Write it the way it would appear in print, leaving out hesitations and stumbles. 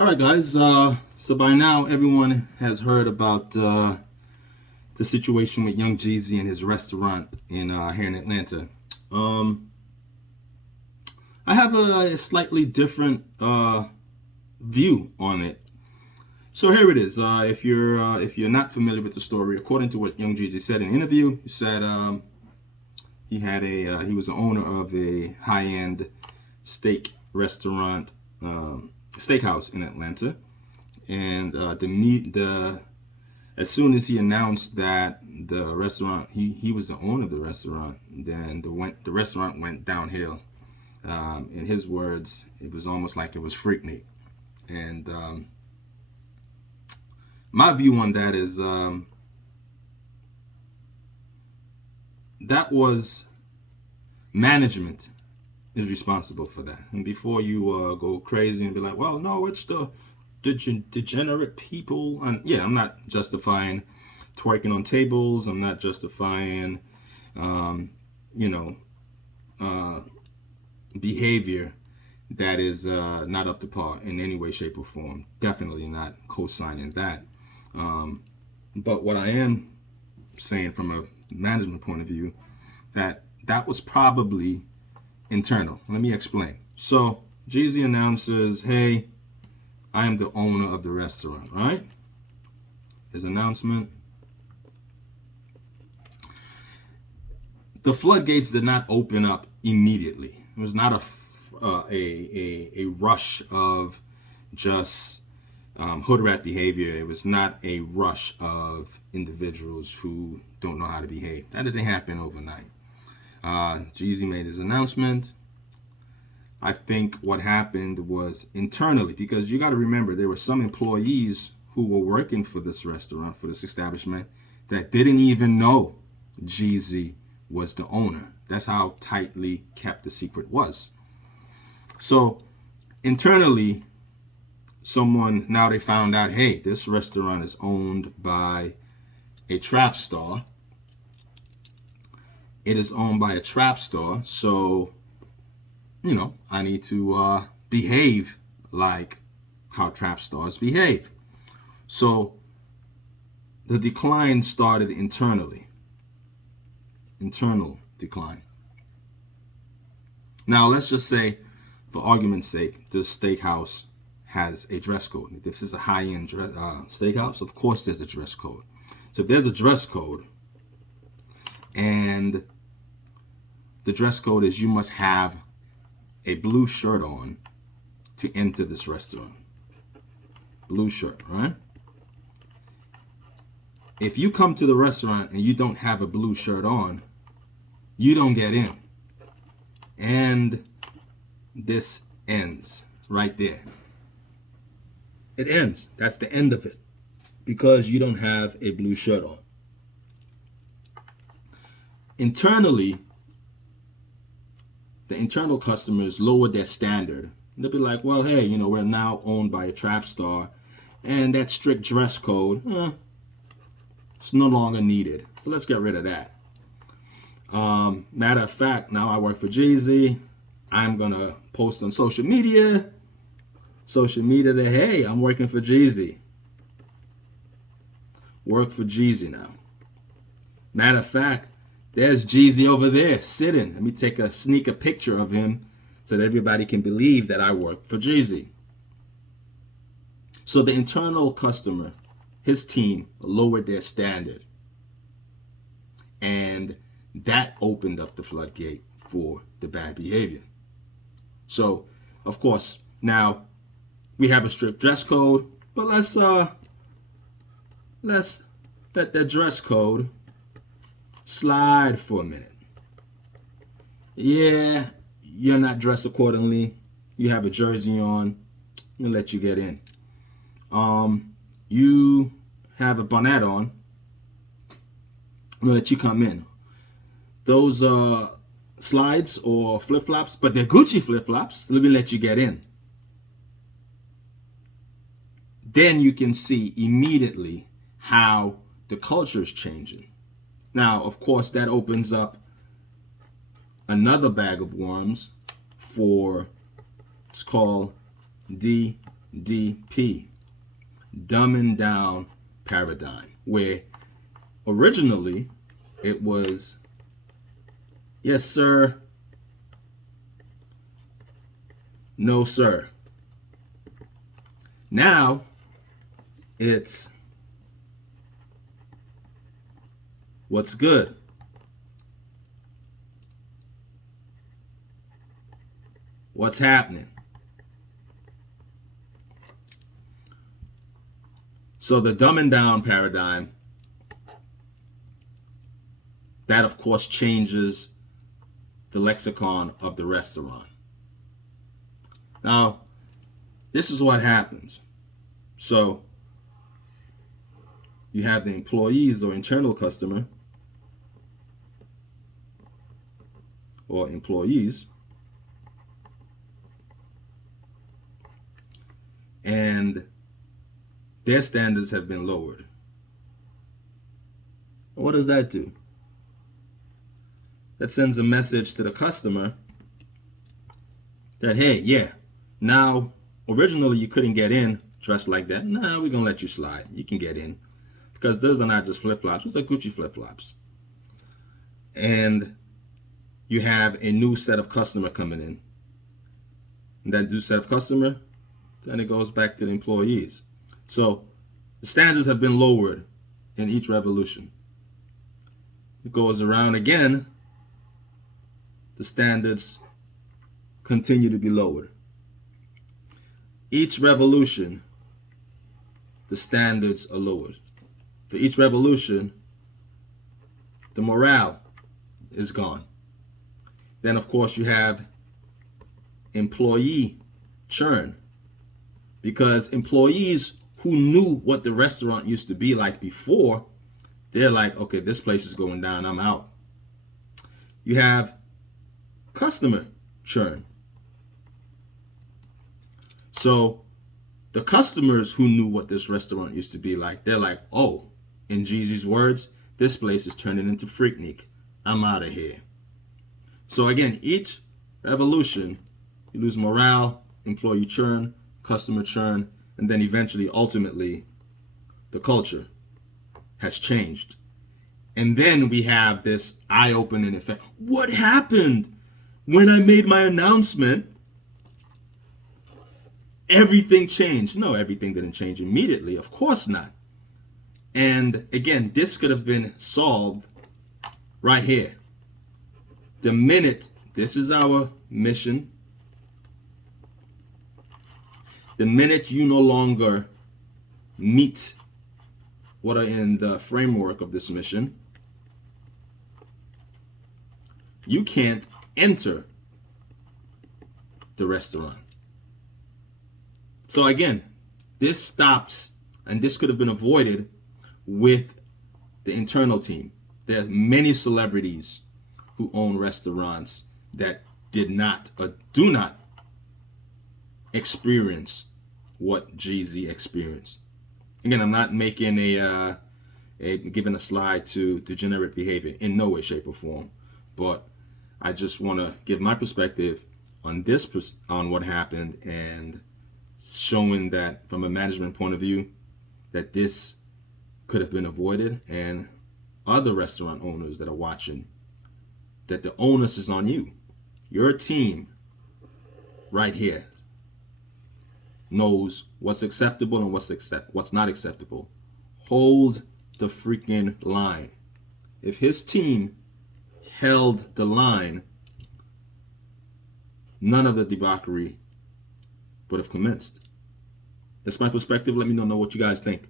All right, guys. So by now, everyone has heard about the situation with Young Jeezy and his restaurant in here in Atlanta. Um, I have a slightly different view on it. So here it is. If you're not familiar with the story, according to what Young Jeezy said in an interview, he said he was the owner of a high-end steak restaurant, steakhouse in Atlanta, and the as soon as he announced that the restaurant he was the owner of the restaurant, then the restaurant went downhill. In his words, it was almost like it was Freaknik. And my view on that is that was management is responsible for that. And before you go crazy and be like, well, no, it's the degenerate people. And yeah, I'm not justifying twerking on tables. I'm not justifying, you know, uh, behavior that is not up to par in any way, shape, or form. Definitely not co-signing that. But what I am saying from a management point of view, that was probably internal. Let me explain. So Jeezy announces, "Hey, I am the owner of the restaurant." Right? His announcement. The floodgates did not open up immediately. It was not a rush of just hood rat behavior. It was not a rush of individuals who don't know how to behave. That didn't happen overnight. Jeezy made his announcement. I think what happened was internally, because you got to remember there were some employees who were working for this restaurant, for this establishment, that didn't even know Jeezy was the owner. That's how tightly kept the secret was. So internally, now they found out, hey, this restaurant is owned by a trap star. It is owned by a trap star, so I need to behave like how trap stars behave. So the decline started internally. Internal decline. Now let's just say, for argument's sake, this steakhouse has a dress code. If this is a high-end steakhouse, of course there's a dress code. So if there's a dress code, and the dress code is you must have a blue shirt on to enter this restaurant. Blue shirt, right? If you come to the restaurant and you don't have a blue shirt on, you don't get in. And this ends right there. It ends. That's the end of it. Because you don't have a blue shirt on. Internally, the internal customers lowered their standard. They'll be like, well, hey, we're now owned by a trap star, and that strict dress code, it's no longer needed. So let's get rid of that. Matter of fact, now I work for Jeezy. I'm going to post on social media that, hey, I'm working for Jeezy. Work for Jeezy now. Matter of fact, there's Jeezy over there sitting. Let me take a sneaker picture of him so that everybody can believe that I work for Jeezy. So the internal customer, his team, lowered their standard. And that opened up the floodgate for the bad behavior. So, of course, now we have a strict dress code, but let's let that dress code slide for a minute. Yeah, you're not dressed accordingly. You have a jersey on. I'm gonna let you get in. You have a bonnet on. I'm gonna let you come in. Those slides or flip-flops, but they're Gucci flip-flops. Let me let you get in. Then you can see immediately how the culture is changing. Now, of course, that opens up another bag of worms for, it's called DP, dumbing down paradigm, where originally it was yes sir, no sir. Now it's what's good, what's happening. So the dumbing down paradigm, that of course changes the lexicon of the restaurant. Now, this is what happens. So you have the employees or internal customer or employees, and their standards have been lowered. What does that do? That sends a message to the customer that, hey, yeah, now originally you couldn't get in dressed like that. Nah, we're going to let you slide. You can get in. Because those are not just flip-flops. Those are Gucci flip-flops. And you have a new set of customer coming in. And that new set of customer, then it goes back to the employees. So the standards have been lowered in each revolution. It goes around again, the standards continue to be lowered. Each revolution, the standards are lowered. For each revolution, the morale is gone. Then, of course, you have employee churn, because employees who knew what the restaurant used to be like before, they're like, okay, this place is going down, I'm out. You have customer churn. So the customers who knew what this restaurant used to be like, they're like, oh, in Jeezy's words, this place is turning into Freaknik. I'm out of here. So again, each revolution, you lose morale, employee churn, customer churn, and then eventually, ultimately, the culture has changed. And then we have this eye-opening effect. What happened when I made my announcement? Everything changed. No, everything didn't change immediately. Of course not. And again, this could have been solved right here. The minute, this is our mission, the minute you no longer meet what are in the framework of this mission, you can't enter the restaurant. So again, this stops, and this could have been avoided with the internal team. There are many celebrities who own restaurants that did not or do not experience what Jeezy experienced. Again, I'm not making giving a slide to degenerate behavior in no way, shape, or form, but I just want to give my perspective on on what happened, and showing that from a management point of view, that this could have been avoided, and other restaurant owners that are watching, that the onus is on you. Your team right here knows what's acceptable and what's not acceptable. Hold the freaking line. If his team held the line, none of the debauchery would have commenced. That's my perspective. Let me know what you guys think.